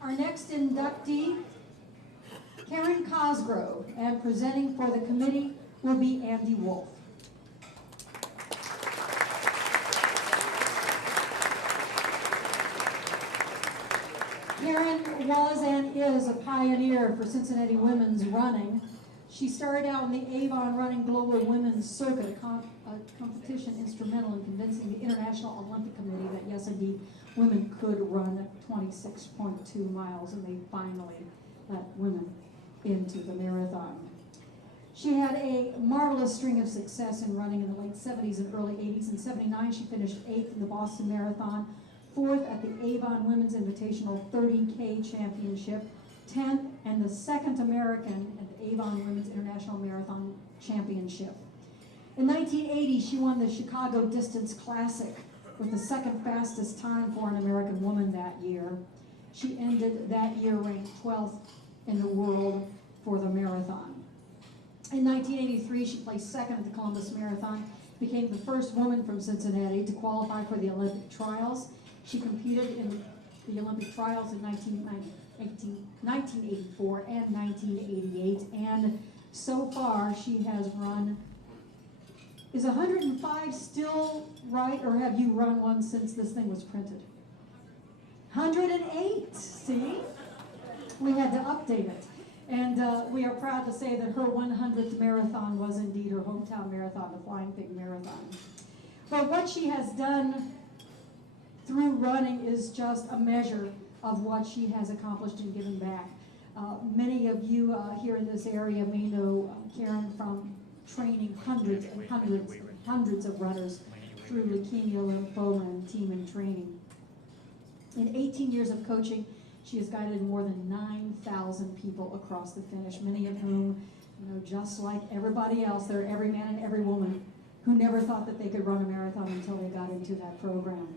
Our next inductee, Karen Cosgrove, and presenting for the committee will be Andy Wolf. Karen was and is a pioneer for Cincinnati women's running. She started out in the Avon Running Global Women's Circuit, a competition instrumental in convincing the International Olympic Committee that yes, indeed, women could run 26.2 miles, and they finally let women into the marathon. She had a marvelous string of success in running in the late 70s and early 80s. In 79, she finished 8th in the Boston Marathon, 4th at the Avon Women's Invitational 30K Championship, 10th and the second American at the Avon Women's International Marathon Championship. In 1980, she won the Chicago Distance Classic with the second fastest time for an American woman that year. She ended that year ranked 12th in the world for the marathon. In 1983, she placed second at the Columbus Marathon, became the first woman from Cincinnati to qualify for the Olympic trials. She competed in the Olympic trials in 1984 and 1988, and so far she has run, is 105 still right, or have you run one since this thing was printed? 108, see? We had to update it. And we are proud to say that her 100th marathon was indeed her hometown marathon, the Flying Pig Marathon. But what she has done through running is just a measure of what she has accomplished and given back. Many of you here in this area may know Karen from training hundreds and hundreds and hundreds of runners through leukemia, lymphoma, and team and training. In 18 years of coaching, she has guided more than 9,000 people across the finish, many of whom, just like everybody else, they're every man and every woman who never thought that they could run a marathon until they got into that program.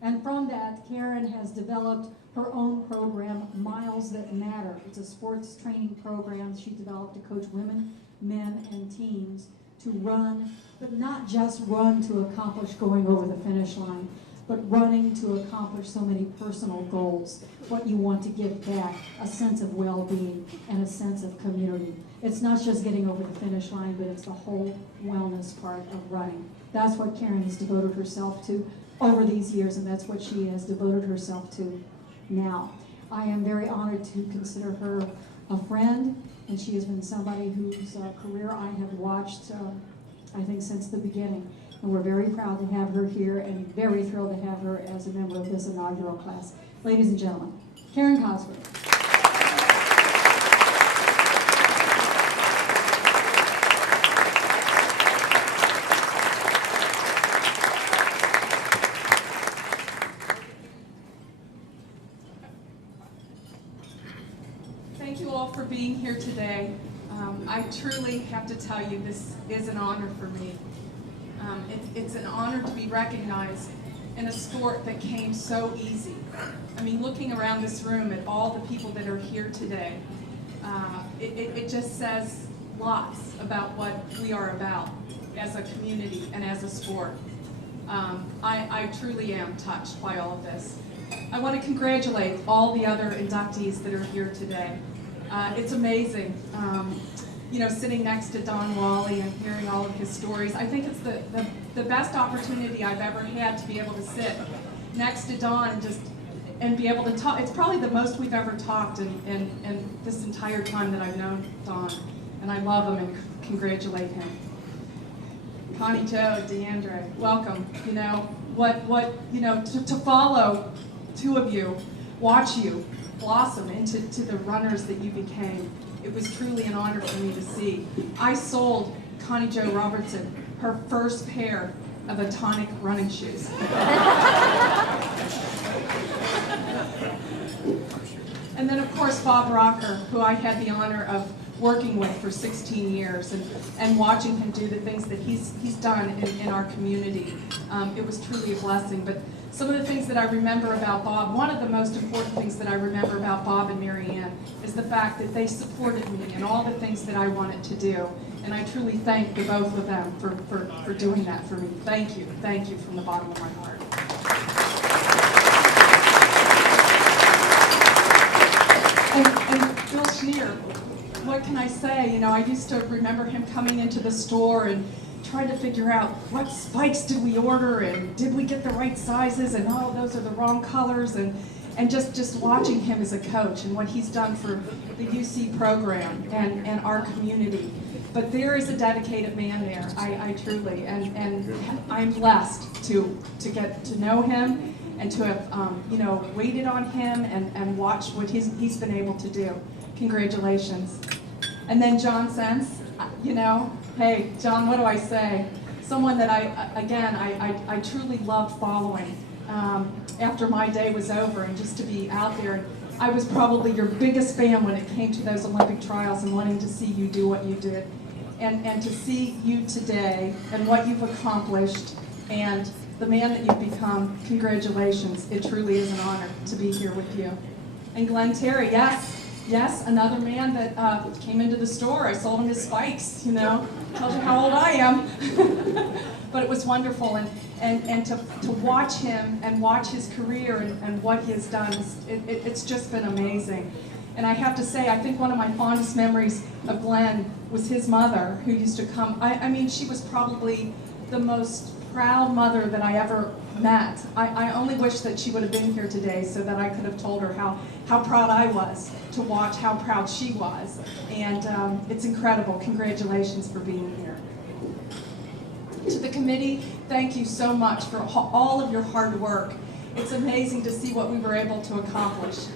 And from that, Karen has developed her own program, Miles That Matter. It's a sports training program she developed to coach women, men, and teens to run, but not just run to accomplish going over the finish line, but running to accomplish so many personal goals, what you want to give back, a sense of well-being, and a sense of community. It's not just getting over the finish line, but it's the whole wellness part of running. That's what Karen has devoted herself to over these years, and that's what she has devoted herself to now. I am very honored to consider her a friend, and she has been somebody whose career I have watched, I think, since the beginning. And we're very proud to have her here and very thrilled to have her as a member of this inaugural class. Ladies and gentlemen, Karen Cosgrove. Thank you all for being here today. I truly have to tell you, this is an honor for me. It's an honor to be recognized in a sport that came so easy. I mean, looking around this room at all the people that are here today, it just says lots about what we are about as a community and as a sport. I truly am touched by all of this. I want to congratulate all the other inductees that are here today. It's amazing. Sitting next to Don Wally and hearing all of his stories. I think it's the best opportunity I've ever had to be able to sit next to Don and be able to talk. It's probably the most we've ever talked in this entire time that I've known Don. And I love him and congratulate him. Connie Jo, DeAndre, welcome. To follow two of you, watch you blossom into the runners that you became. It was truly an honor for me to see. I sold Connie Jo Robertson her first pair of Atonic running shoes. And then, of course, Bob Rocker, who I had the honor of working with for 16 years and watching him do the things that he's done in our community. It was truly a blessing. But some of the things that I remember about Bob, one of the most important things that I remember about Bob and Mary Ann is the fact that they supported me in all the things that I wanted to do. And I truly thank the both of them for doing that for me. Thank you from the bottom of my heart. Schneer, what can I say? You know, I used to remember him coming into the store and trying to figure out what spikes did we order and did we get the right sizes, and oh, those are the wrong colors, and just watching him as a coach and what he's done for the UC program and our community. But there is a dedicated man there, I truly, and I'm blessed to get to know him and to have you know, waited on him and watched what he's been able to do. Congratulations. And then John Sense, you know, hey, John, what do I say? Someone that I truly loved following after my day was over, and just to be out there. I was probably your biggest fan when it came to those Olympic trials and wanting to see you do what you did. And to see you today and what you've accomplished and the man that you've become, congratulations. It truly is an honor to be here with you. And Glenn Terry, yes, another man that came into the store. I sold him his spikes, you know, tells you how old I am. But it was wonderful, and to watch him and watch his career and what he has done, it's just been amazing. And I have to say, I think one of my fondest memories of Glenn was his mother, who used to come. I mean, she was probably the most proud mother that I ever met. I only wish that she would have been here today so that I could have told her how proud I was to watch how proud she was. And it's incredible. Congratulations for being here. To the committee, thank you so much for all of your hard work. It's amazing to see what we were able to accomplish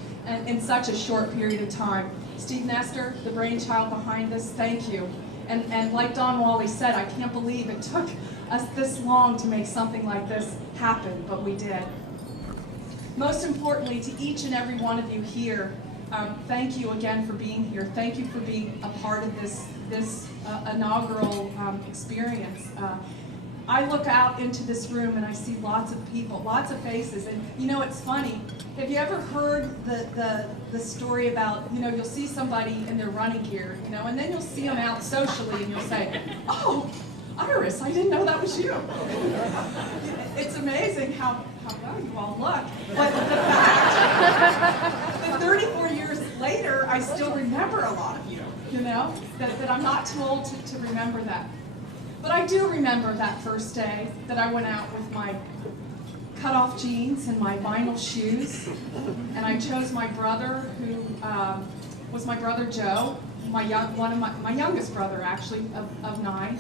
in such a short period of time. Steve Nestor, the brainchild behind this, thank you. And like Don Wally said, I can't believe it took us this long to make something like this happen, but we did. Most importantly, to each and every one of you here, thank you again for being here. Thank you for being a part of this inaugural experience. I look out into this room and I see lots of people, lots of faces, and you know, it's funny. Have you ever heard the story about, you know, you'll see somebody in their running gear, you know, and then you'll see them out socially and you'll say, oh, Iris, I didn't know that was you. It's amazing how well you all look. But the fact that 34 years later, I still remember a lot of you, you know, that I'm not too old to remember that. But I do remember that first day that I went out with my cut-off jeans and my vinyl shoes, and I chose my brother, who was my brother Joe, my youngest brother actually, of 9.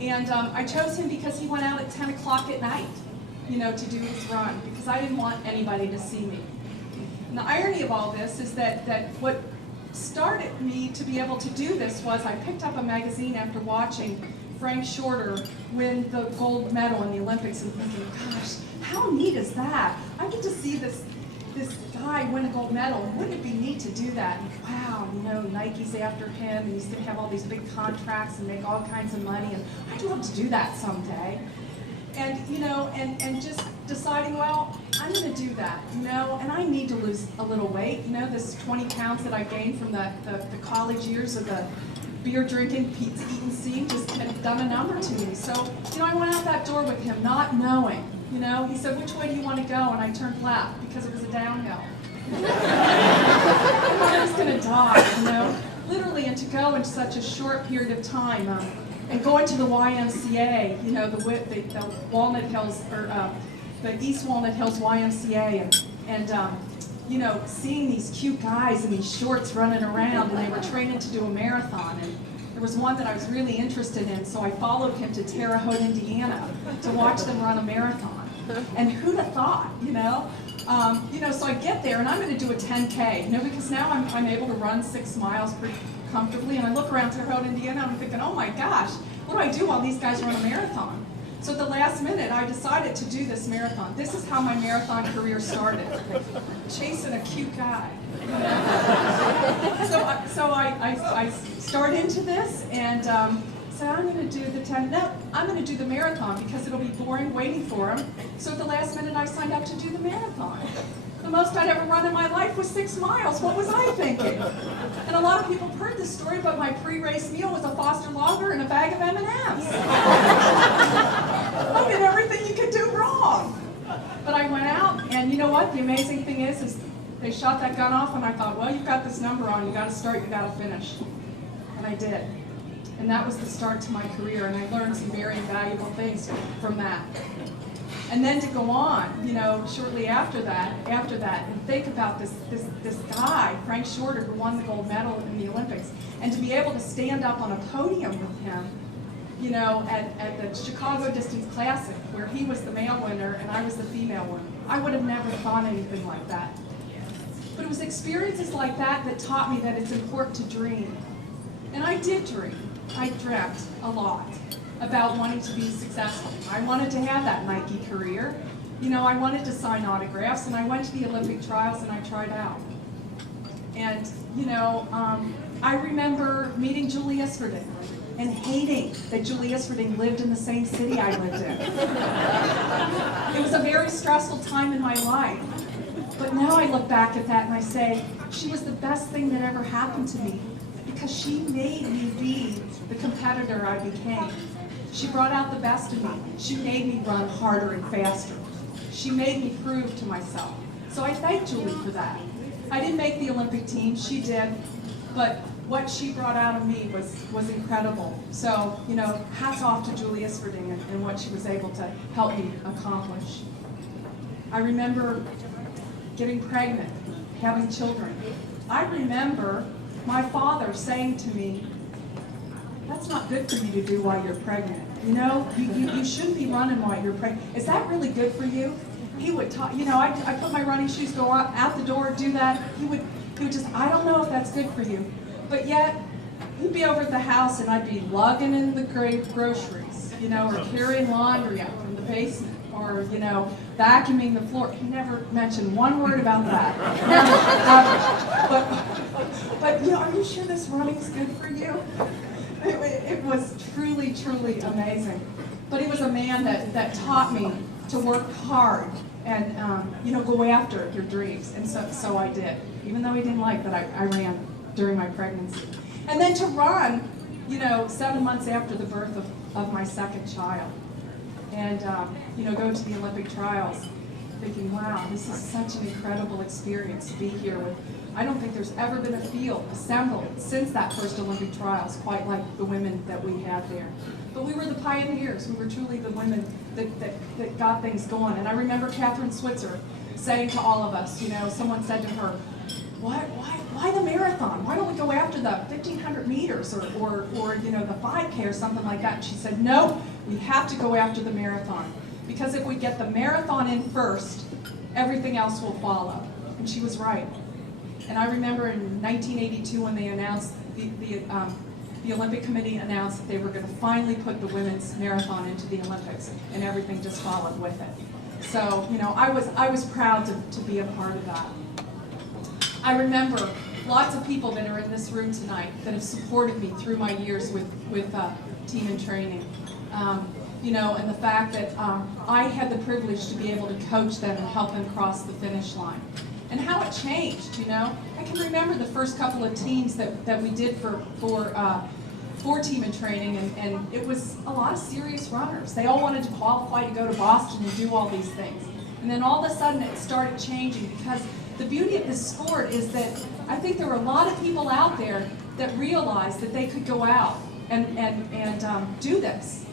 And I chose him because he went out at 10 o'clock at night, you know, to do his run, because I didn't want anybody to see me. And the irony of all this is that what started me to be able to do this was I picked up a magazine after watching Frank Shorter win the gold medal in the Olympics and thinking, gosh, how neat is that? I get to see this guy win a gold medal. Wouldn't it be neat to do that? And wow, you know, Nike's after him, and he's going to have all these big contracts and make all kinds of money, and I'd love to do that someday. And, you know, and just deciding, well, I'm going to do that, you know, and I need to lose a little weight. You know, this 20 pounds that I gained from the college years of the beer drinking, pizza eating scene just had done a number to me. So, you know, I went out that door with him not knowing, you know. He said, which way do you want to go? And I turned left because it was a downhill. I thought I was going to die, you know, literally, and to go in such a short period of time. And going to the YMCA, you know, the Walnut Hills, or the East Walnut Hills YMCA, and you know, seeing these cute guys in these shorts running around, and they were training to do a marathon. And there was one that I was really interested in, so I followed him to Terre Haute, Indiana, to watch them run a marathon. And who'd have thought, you know? You know, so I get there, and I'm going to do a 10K, you know, because now I'm able to run 6 miles pretty comfortably, and I look around Terre Haute, Indiana, and I'm thinking, oh my gosh, what do I do while these guys run a marathon? So at the last minute, I decided to do this marathon. This is how my marathon career started, chasing a cute guy. So I start into this and said, I'm going to do the 10. No, I'm going to do the marathon because it'll be boring waiting for him. So at the last minute, I signed up to do the marathon. The most I'd ever run in my life was 6 miles. What was I thinking? And a lot of people have heard this story, but my pre-race meal was a Foster Lager and a bag of M&Ms. I did everything you could do wrong. But I went out, and you know what? The amazing thing is They shot that gun off, and I thought, well, you've got this number on. You got to start. You got to finish. And I did. And that was the start to my career, and I learned some very valuable things from that. And then to go on, you know, shortly after that, and think about this guy, Frank Shorter, who won the gold medal in the Olympics, and to be able to stand up on a podium with him, you know, at the Chicago Distance Classic, where he was the male winner and I was the female winner. I would have never thought anything like that. But it was experiences like that that taught me that it's important to dream. And I did dream. I dreamt a lot about wanting to be successful. I wanted to have that Nike career. You know, I wanted to sign autographs, and I went to the Olympic trials and I tried out. And, you know, I remember meeting Julie Isferding and hating that Julie Isferding lived in the same city I lived in. It was a very stressful time in my life. But now I look back at that and I say, she was the best thing that ever happened to me, because she made me be the competitor I became. She brought out the best of me. She made me run harder and faster. She made me prove to myself. So I thank Julie for that. I didn't make the Olympic team, she did, but what she brought out of me was incredible. So, you know, hats off to Julie Isferding and what she was able to help me accomplish. I remember getting pregnant, having children. I remember my father saying to me, that's not good for you to do while you're pregnant. You know, you shouldn't be running while you're pregnant. Is that really good for you? He would talk, you know, I put my running shoes, go out the door, do that. He would just, I don't know if that's good for you. But yet, he'd be over at the house and I'd be lugging in the groceries, you know, or carrying laundry out from the basement, or, you know, vacuuming the floor. He never mentioned one word about that. But you know, are you sure this running's good for you? It was truly, truly amazing. But he was a man that taught me to work hard and you know, go after your dreams. And so I did, even though he didn't like that I ran during my pregnancy. And then to run, you know, 7 months after the birth of my second child. And you know, go to the Olympic trials thinking, wow, this is such an incredible experience to be here with. I don't think there's ever been a field assembled since that first Olympic trials quite like the women that we had there. But we were the pioneers. We were truly the women that got things going. And I remember Catherine Switzer saying to all of us, you know, someone said to her, why the marathon? Why don't we go after the 1,500 meters or you know, the 5K or something like that? And she said, no, we have to go after the marathon. Because if we get the marathon in first, everything else will follow. And she was right. And I remember in 1982 when they announced, the Olympic Committee announced that they were going to finally put the women's marathon into the Olympics, and everything just followed with it. So, you know, I was proud to be a part of that. I remember lots of people that are in this room tonight that have supported me through my years with team and training. You know, and the fact that I had the privilege to be able to coach them and help them cross the finish line. And how it changed, you know. I can remember the first couple of teams that we did for team and training, and it was a lot of serious runners. They all wanted to qualify to go to Boston and do all these things. And then all of a sudden it started changing, because the beauty of this sport is that I think there were a lot of people out there that realized that they could go out and do this.